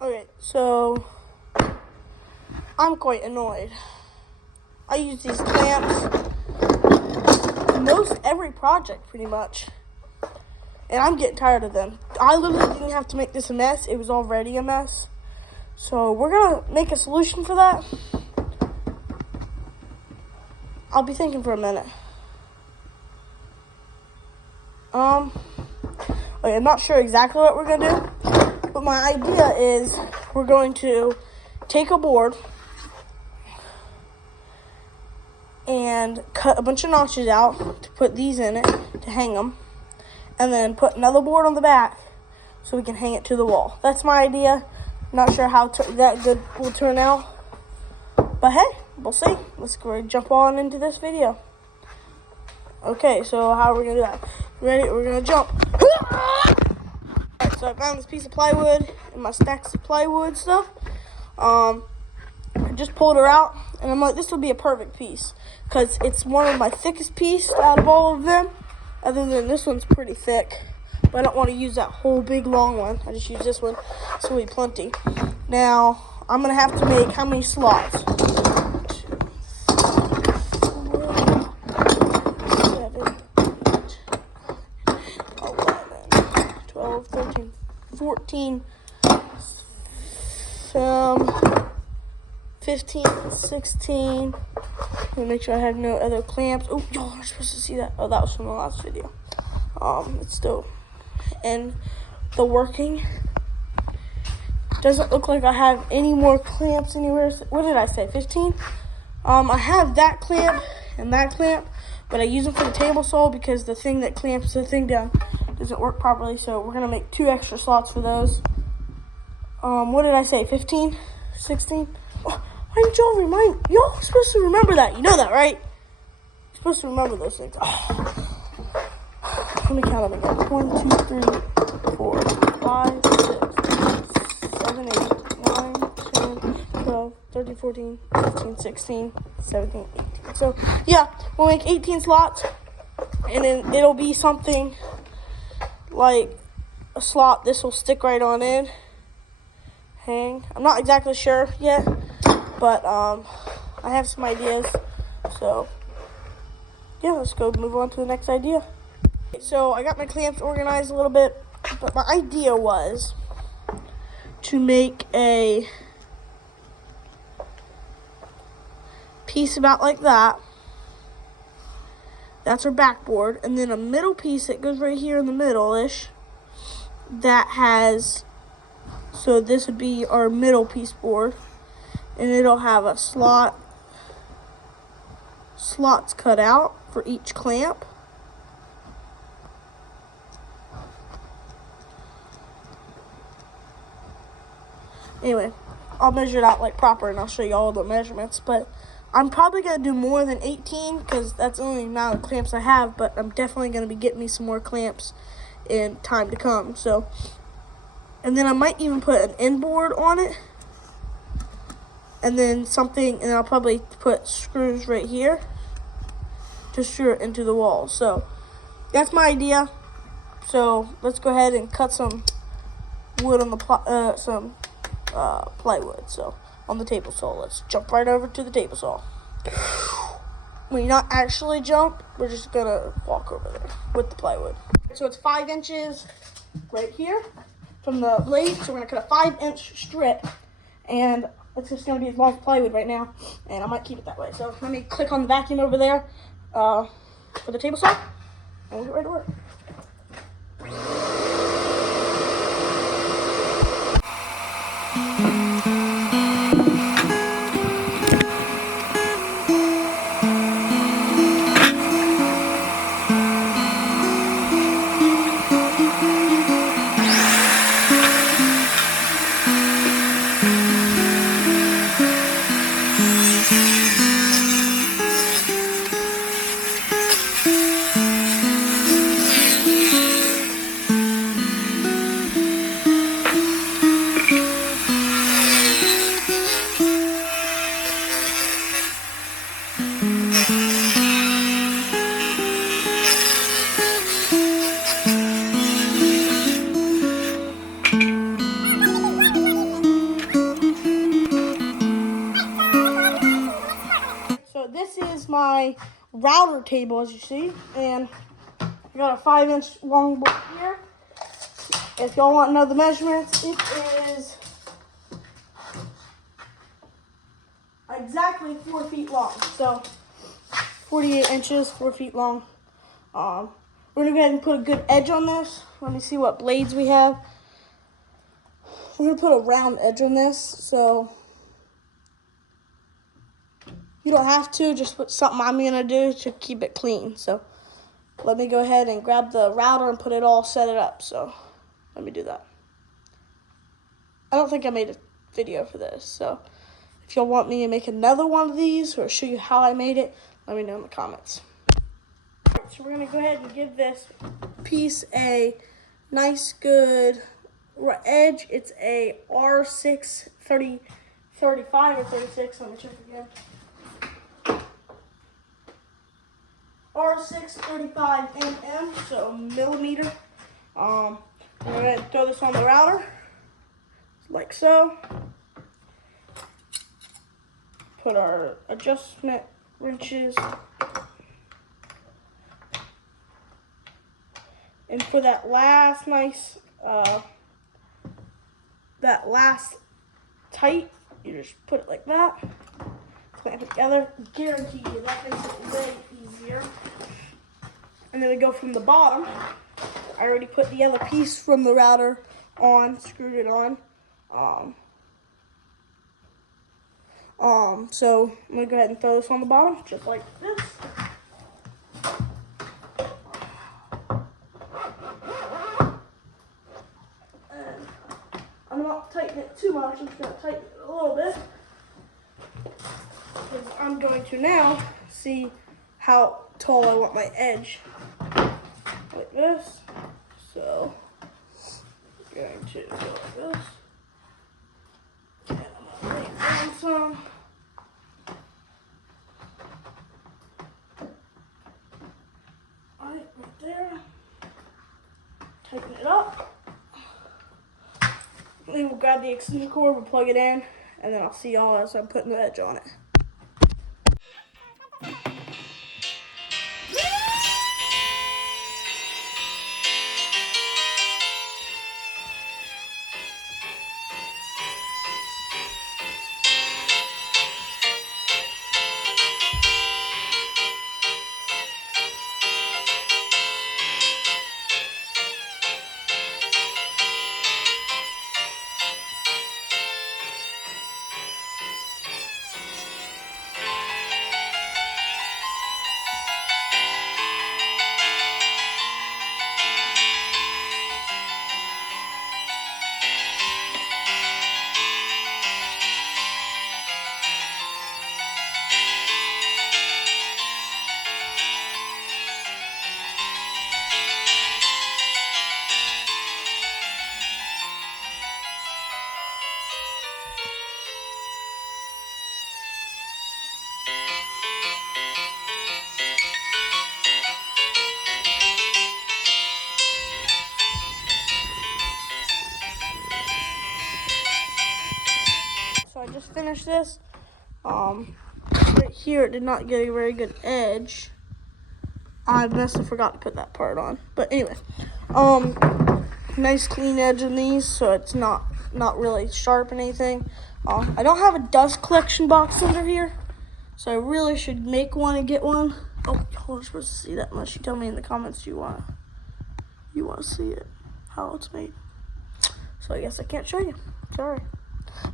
Okay, so I'm quite annoyed. I use these clamps in most every project pretty much, and I'm getting tired of them. I literally didn't have to make this a mess. It was already a mess. So we're gonna make a solution for that. I'll be thinking for a minute. Okay, I'm not sure exactly what we're gonna do, but my idea is we're going to take a board and cut a bunch of notches out to put these in it to hang them, and then put another board on the back so we can hang it to the wall. That's my idea. Not sure how that good will turn out, but hey, we'll see. Let's go jump on into this video. Okay, so how are we gonna do that? Ready? We're gonna jump. Alright, so I found this piece of plywood in my stacks of plywood stuff. I just pulled her out, and I'm like, this will be a perfect piece because it's one of my thickest pieces out of all of them. Other than this one's pretty thick, but I don't want to use that whole big long one. I just use this one, so it'll be plenty. Now I'm gonna have to make how many slots? 13, 14, 15, 16. Let me make sure I have no other clamps. Oh, y'all are supposed to see that. Oh, that was from the last video. It's still in the working. Doesn't look like I have any more clamps anywhere. What did I say, 15? I have that clamp and that clamp, but I use them for the table saw because the thing that clamps the thing down doesn't work properly, so we're gonna make 2 extra slots for those. What did I say, 15, 16? Oh, why didn't y'all remind? Y'all are supposed to remember that. You know that, right? You're supposed to remember those things. Oh. Let me count them again. 1, 2, 3, 4, 5, 6, 7, 8, 9, 10, 12, 13, 14, 15, 16, 17, 18. So, yeah, we'll make 18 slots, and then it'll be something like a slot. This will stick right on in. Hang. I'm not exactly sure yet, but I have some ideas. So, yeah, let's go move on to the next idea. So I got my clamps organized a little bit, but my idea was to make a piece about like that. That's our backboard, and then a middle piece that goes right here in the middle-ish that has, so this would be our middle piece board, and it'll have a slots cut out for each clamp. Anyway, I'll measure it out like proper, and I'll show you all the measurements, but I'm probably going to do more than 18 because that's the only amount of clamps I have, but I'm definitely going to be getting me some more clamps in time to come. So, and then I might even put an end board on it, and then something, and I'll probably put screws right here to screw it into the wall. So that's my idea. So let's go ahead and cut some wood on the plywood. So on the table saw, let's jump right over to the table saw. We not actually jump, we're just gonna walk over there with the plywood. So it's 5 inches right here from the blade. So we're gonna cut a 5-inch strip, and it's just gonna be as long as plywood right now, and I might keep it that way. So let me click on the vacuum over there for the table saw, and we'll get right to work. my router table, as you see, and I got a 5-inch long board here. If y'all want to know the measurements, it is exactly 4 feet long. So 48 inches, 4 feet long. We're gonna go ahead and put a good edge on this. Let me see what blades we have. We're gonna put a round edge on this, so you don't have to, just put something I'm gonna do to keep it clean. So let me go ahead and grab the router and put it all, set it up. So let me do that. I don't think I made a video for this, so if y'all want me to make another one of these or show you how I made it, let me know in the comments. All right, so we're gonna go ahead and give this piece a nice good edge. It's a R6 35 or 36, let me check again. R6 35 mm, so millimeter. We're gonna throw this on the router, like so. Put our adjustment wrenches. And for that last nice, that last tight, you just put it like that. Clamp it together. Guarantee you that makes it way easier. And then we go from the bottom. I already put the other piece from the router on, screwed it on. So I'm gonna go ahead and throw this on the bottom, just like this. And I'm not tightening it too much, I'm just gonna tighten it a little bit. Because I'm going to now see how tall I want my edge. Like this. So I'm going to go like this. And I'm gonna lay it down some. Alright, right there. Tighten it up. Then we'll grab the extension cord, we'll plug it in, and then I'll see y'all as I'm putting the edge on it. So I just finished this. Right here it did not get a very good edge. I must have forgot to put that part on. But anyway, nice clean edge in these, so it's not really sharp or anything. I don't have a dust collection box under here, so I really should make one and get one. Oh, y'all are supposed to see that unless you tell me in the comments you want to see it, how it's made. So I guess I can't show you. Sorry.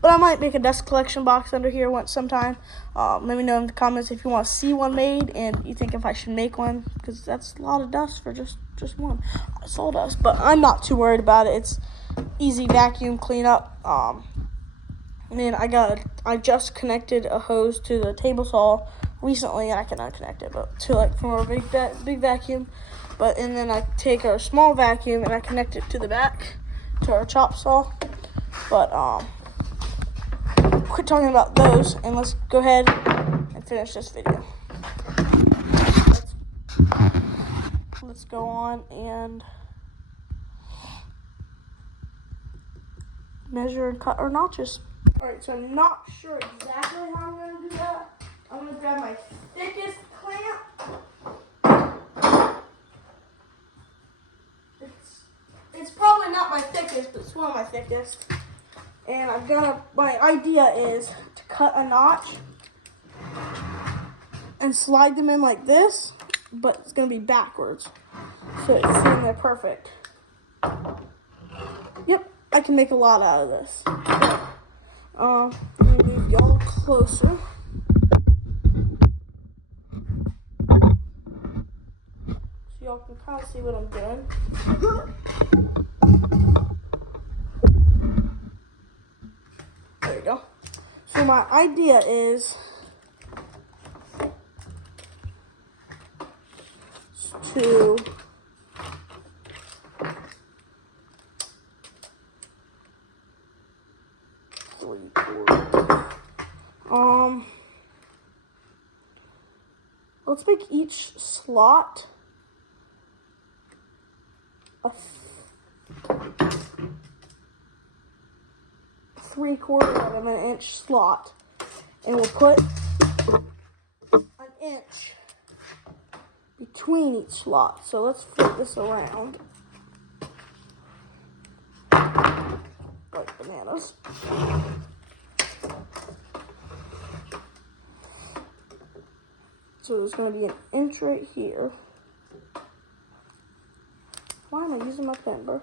But I might make a dust collection box under here sometime. Let me know in the comments if you want to see one made and you think if I should make one, because that's a lot of dust for just one. Sawdust, but I'm not too worried about it. It's easy vacuum cleanup. And then I just connected a hose to the table saw recently, and I can unconnect it, but from a big vacuum. And then I take a small vacuum and I connect it to the back to our chop saw. But quit talking about those and let's go ahead and finish this video. Let's go on and measure and cut our notches. All right, so I'm not sure exactly how I'm going to do that. I'm going to grab my thickest clamp clamp. It's probably not my thickest, but it's one of my thickest. And my idea is to cut a notch and slide them in like this, but it's gonna be backwards. So it's sitting there perfect. Yep, I can make a lot out of this. Let me move y'all closer. So y'all can kind of see what I'm doing. There you go. So my idea is to let's make each slot a 3/4 of an inch slot, and we'll put an inch between each slot. So let's flip this around like bananas. So there's going to be an inch right here. Why am I using my pen, bro?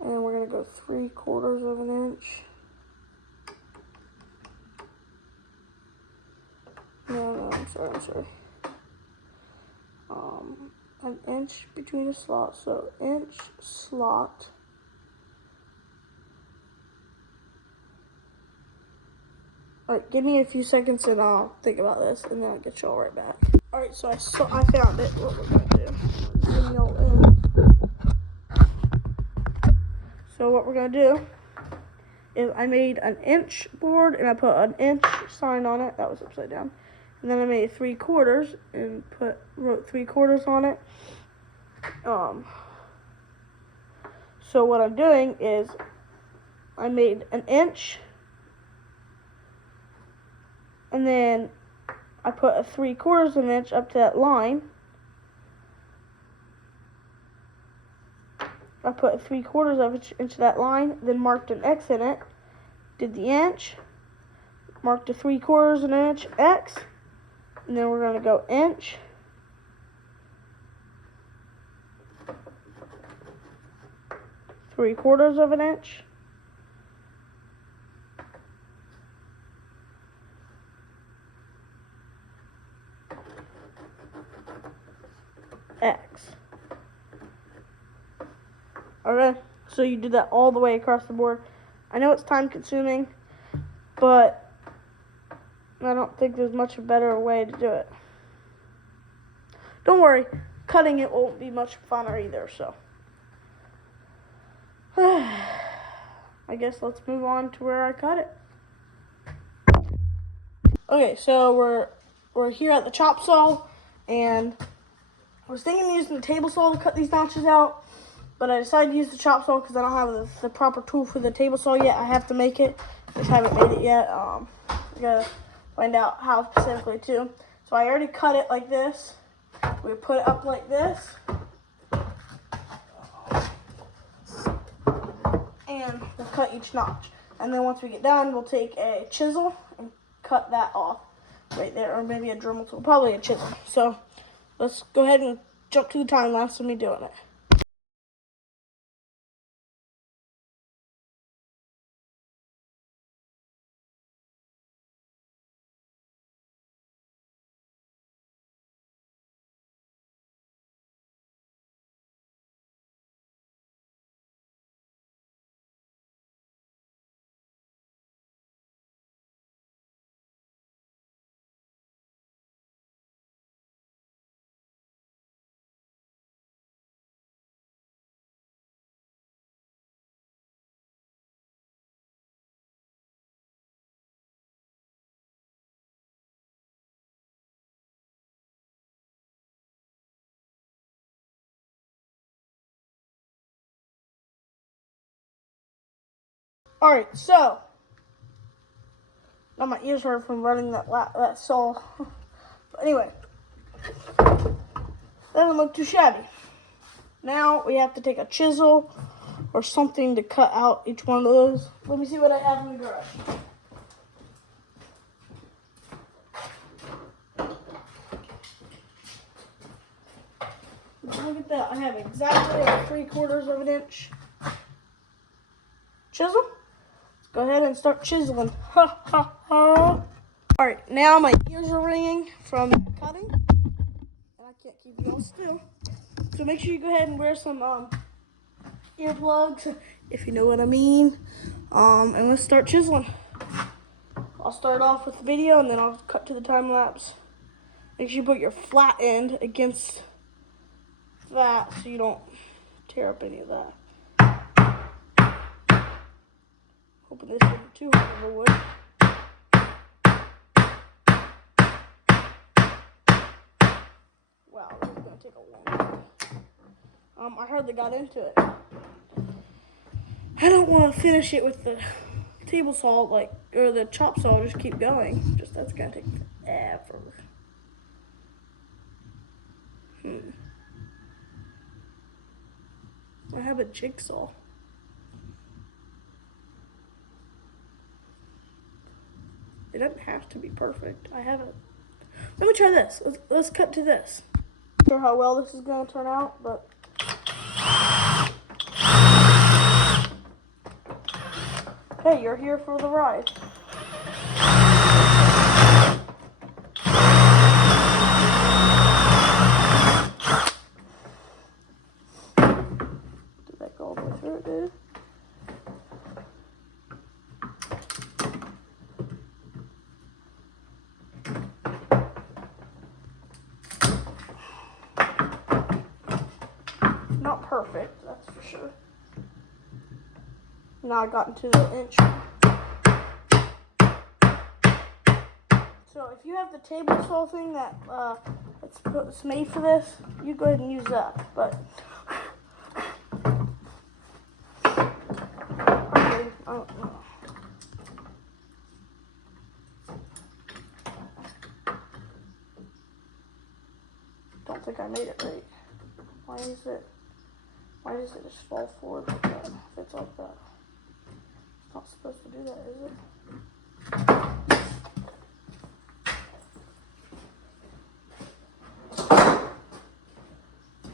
And we're going to go 3/4 of an inch. No, I'm sorry. An inch between the slots. So inch slot. Alright, give me a few seconds and I'll think about this, and then I'll get y'all right back. Alright, so I found it. What we're gonna do? Zoom y'all in. So what we're gonna do is I made an inch board and I put an inch sign on it. That was upside down. And then I made 3/4 and wrote 3/4 on it. So what I'm doing is I made an inch, and then I put a 3/4 of an inch up to that line. I put a 3/4 of an inch into that line, then marked an X in it, did the inch, marked a 3/4 of an inch X, and then we're gonna go inch, three-quarters of an inch, X. Okay, so you did that all the way across the board. I know it's time consuming, but I don't think there's much a better way to do it. Don't worry, cutting it won't be much funner either, so. I guess let's move on to where I cut it. Okay, so we're here at the chop saw, and I was thinking of using the table saw to cut these notches out, but I decided to use the chop saw because I don't have the proper tool for the table saw yet. I have to make it. Just haven't made it yet. I gotta find out how specifically too. So I already cut it like this. We put it up like this. And we'll cut each notch. And then once we get done, we'll take a chisel and cut that off right there, or maybe a Dremel tool, probably a chisel. So let's go ahead and jump to the time lapse of me doing it. All right, so Now my ears hurt from running that saw. But anyway, doesn't look too shabby. Now we have to take a chisel or something to cut out each one of those. Let me see what I have in the garage. Look at that. I have exactly a 3/4 of an inch chisel. Let's go ahead and start chiseling. Ha ha ha. Alright, now my ears are ringing from cutting. And I can't keep you all still. So make sure you go ahead and wear some earplugs, if you know what I mean. And let's start chiseling. I'll start off with the video and then I'll cut to the time lapse. Make sure you put your flat end against that so you don't tear up any of that. Hoping this isn't too hard of a wood. Wow, this is gonna take a long time. I hardly got into it. I don't want to finish it with the table saw, or the chop saw. Just keep going. That's gonna take forever. I have a jigsaw. It doesn't have to be perfect. I have it. Let me try this. Let's cut to this. Not sure how well this is gonna turn out, but. Hey, you're here for the ride. Did that go all the way through it, dude? Not perfect, that's for sure. Now I got into the inch. So if you have the table saw thing that it's made for this, you go ahead and use that. But I don't know. Don't think I made it right. Why does it just fall forward like that? If it's like that. It's not supposed to do that, is it?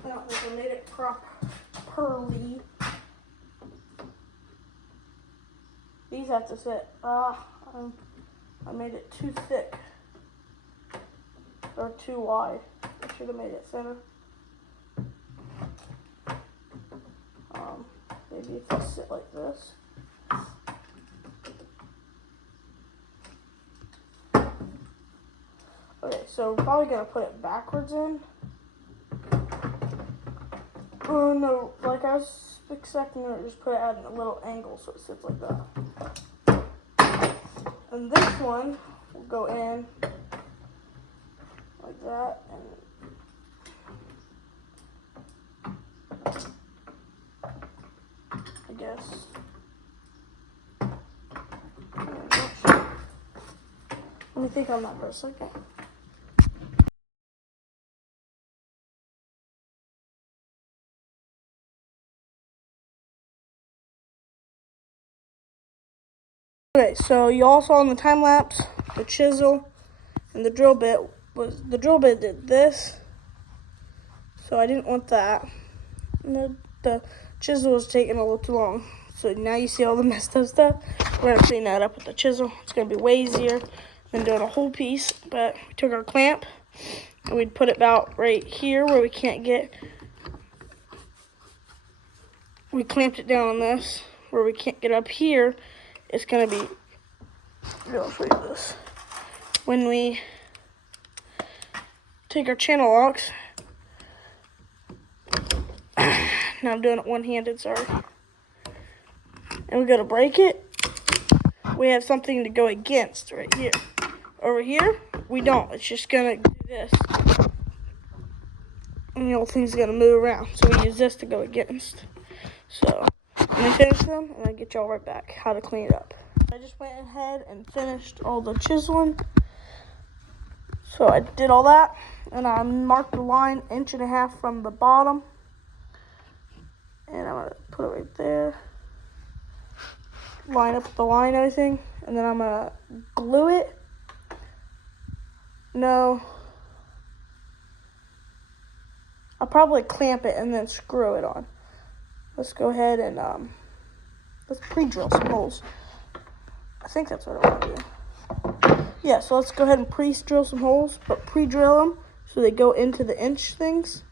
I don't think I made it properly. These have to sit. I made it too thick. Or too wide. I should have made it thinner. Maybe if I sit like this. Okay, so we're probably gonna put it backwards in. Oh no, like I was expecting to just put it at a little angle so it sits like that. And this one will go in like that, and I guess. Let me think on that for a second. Okay, so you all saw in the time lapse the chisel and the drill bit did this, so I didn't want that. And the chisel was taking a little too long, so now you see all the messed up stuff. We're gonna clean that up with the chisel. It's gonna be way easier than doing a whole piece. But we took our clamp and we'd put it about right here where we can't get. We clamped it down on this where we can't get up here. It's gonna be. I'll show you this. When we take our channel locks. Now I'm doing it one-handed, sorry. And we gotta break it. We have something to go against right here. Over here, we don't. It's just gonna do this. And the whole thing's gonna move around. So we use this to go against. So, let me finish them, and I'll get y'all right back. How to clean it up. I just went ahead and finished all the chiseling. So I did all that, and I marked the line 1.5 inches from the bottom. And I'm gonna put it right there. Line up the line and everything, and then I'm gonna glue it. No. I'll probably clamp it and then screw it on. Let's go ahead and let's pre-drill some holes. I think that's what I want to do. Yeah, so let's go ahead and pre-drill some holes, but pre-drill them so they go into the inch things.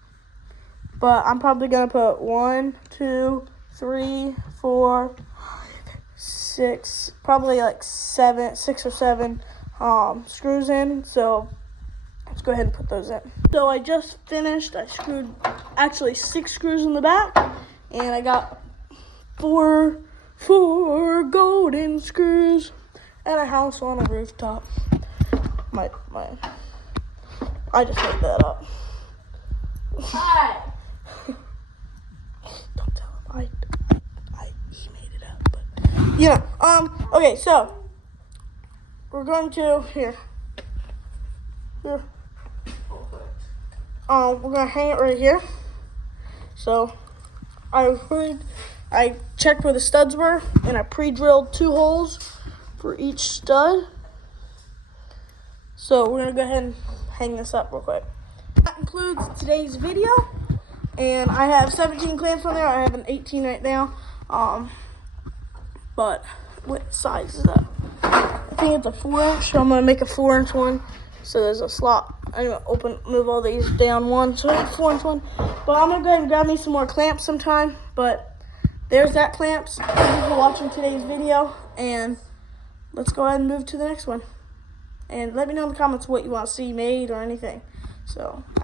But I'm probably gonna put 1, 2, 3, 4, 6, probably like 6 or 7 screws in. So let's go ahead and put those in. So I just finished. I screwed actually 6 screws in the back, and I got four golden screws at a house on a rooftop. I just made that up. Hi. Don't tell him he made it up, but yeah. Okay, so we're going to here. We're gonna hang it right here. So I checked where the studs were, and I pre-drilled 2 holes for each stud. So we're gonna go ahead and hang this up real quick. That concludes today's video, and I have 17 clamps on there. I have an 18 right now. But what size is that? I think it's a 4-inch, so I'm gonna make a 4-inch one. So there's a slot. I'm gonna move all these down one, so I have a 4-inch one. But I'm gonna go ahead and grab me some more clamps sometime. But there's that clamps. Thank you for watching today's video, and let's go ahead and move to the next one. And let me know in the comments what you want to see made or anything. So.